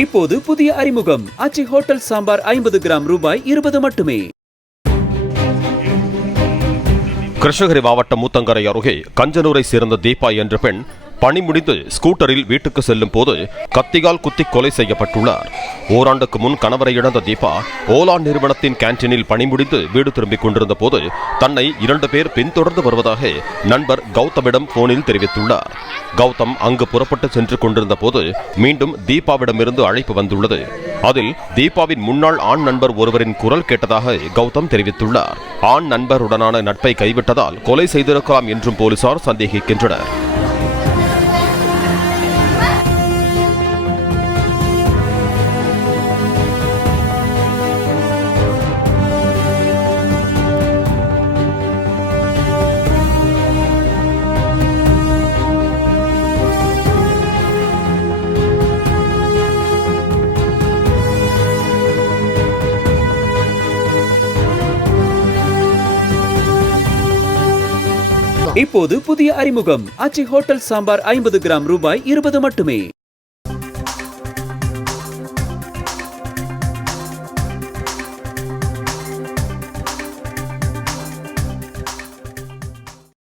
இப்போது புதிய அறிமுகம் ஆச்சி ஹோட்டல் சாம்பார் 50 கிராம் ரூபாய் 20 மட்டுமே. கிருஷ்ணகிரி மாவட்டம் மூத்தங்கரை அருகே கஞ்சனூரை சேர்ந்த தீபா என்ற பெண் பணி முடிந்து ஸ்கூட்டரில் வீட்டுக்கு செல்லும் போது கத்தியால் குத்தி கொலை செய்யப்பட்டுள்ளார். ஓராண்டுக்கு முன் கணவரை இழந்த தீபா ஓலா நிறுவனத்தின் கேன்டீனில் பணி முடிந்து வீடு திரும்பிக் கொண்டிருந்த போது தன்னை 2 பேர் பின்தொடர்ந்து வருவதாக நண்பர் கௌதமிடம் போனில் தெரிவித்துள்ளார். கௌதம் அங்கு புறப்பட்டு சென்று கொண்டிருந்த போது மீண்டும் தீபாவிடமிருந்து அழைப்பு வந்துள்ளது. அதில் தீபாவின் முன்னாள் ஆண் நண்பர் ஒருவரின் குரல் கேட்டதாக கௌதம் தெரிவித்துள்ளார். ஆண் நண்பருடனான நட்பை கைவிட்டதால் கொலை செய்திருக்கலாம் என்றும் போலீசார் சந்தேகிக்கின்றனர். இப்போது புதிய அறிமுகம் ஆச்சி ஹோட்டல் சாம்பார் 50 கிராம் ரூபாய் 20 மட்டுமே.